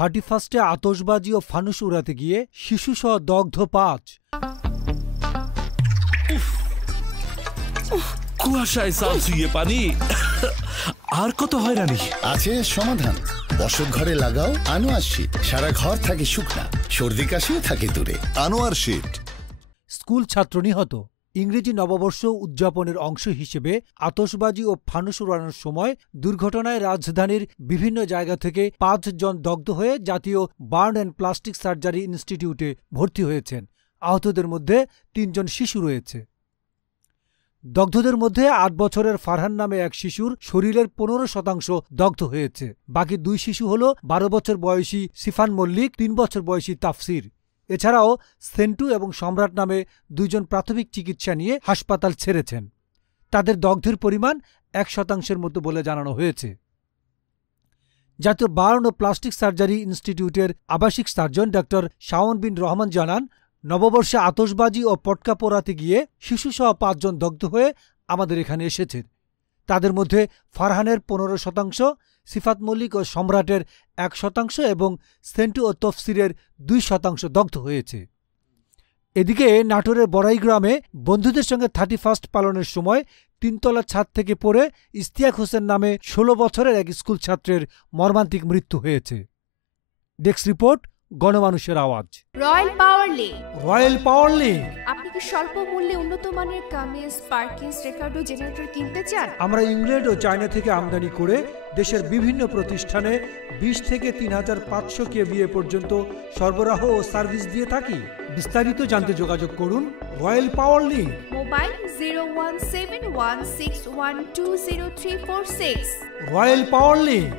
31-এ আতশবাজি ও ফানুস উড়াতে গিয়ে শিশুসহ দগ্ধ 5। কুয়াশায় সালসিয়ে পানি আর কত হয়রানি আছে সমাধান। বসত ঘরে লাগাও আনোয়ার শীট, সারা ঘর থাকে শুকনা, সর্দি কাশিও থাকে দূরে। আনোয়ার শীট। স্কুল ছাত্র নিহত। ইংরেজি নববর্ষ উদযাপনের অংশ হিসেবে আতশবাজি ও ফানুস উড়ানোর সময় দুর্ঘটনায় রাজধানীর বিভিন্ন জায়গা থেকে 5 জন দগ্ধ হয়ে জাতীয় বার্ন অ্যান্ড প্লাস্টিক সার্জারি ইনস্টিটিউটে ভর্তি হয়েছেন। আহতদের মধ্যে 3 জন শিশু রয়েছে। দগ্ধদের মধ্যে 8 বছরের ফারহান নামে এক শিশুর শরীরের 15% দগ্ধ হয়েছে। বাকি 2 শিশু হল 12 বছর বয়সী সিফান মল্লিক, 3 বছর বয়সী তাফসির। এছাড়াও সেন্টু এবং সম্রাট নামে 2 জন প্রাথমিক চিকিৎসা নিয়ে হাসপাতাল ছেড়েছেন। তাদের দগ্ধের পরিমাণ 1% মতো বলে জানানো হয়েছে। জাতীয় বার্ন ও প্লাস্টিক সার্জারি ইনস্টিটিউটের আবাসিক সার্জন ডা. শাওন বিন রহমান জানান, নববর্ষে আতশবাজি ও পটকা পোড়াতে গিয়ে শিশুসহ 5 জন দগ্ধ হয়ে আমাদের এখানে এসেছেন। তাদের মধ্যে ফারহানের 15%, সিফাত মল্লিক ও সম্রাটের 1% এবং সেন্টু ও তফসিরের 2% দগ্ধ হয়েছে। এদিকে নাটোরের বড়াইগ্রামে বন্ধুদের সঙ্গে 31 পালনের সময় 3তলা ছাদ থেকে পড়ে ইশতিয়াক হোসেন নামে 16 বছরের এক স্কুল ছাত্রের মর্মান্তিক মৃত্যু হয়েছে। ডেস্ক রিপোর্ট, গণমানুষের আওয়াজ। রয়্যাল পাওয়ার লিঙ্ক। রয়্যাল পাওয়ার লিঙ্ক। আপনি কি স্বল্প মূল্যে উন্নত মানের কামিজ, স্পার্কিংস, রেকার্ডো জেনারেটর কিনতে চান? আমরা ইংল্যান্ড ও চায়না থেকে আমদানি করে দেশের বিভিন্ন প্রতিষ্ঠানে 20 থেকে 3500 কেভিএ পর্যন্ত সরবরাহ ও সার্ভিস দিয়ে থাকি। বিস্তারিত জানতে যোগাযোগ করুন রয়্যাল পাওয়ার লিঙ্ক। মোবাইল 01716120346। রয়্যাল পাওয়ার লিঙ্ক।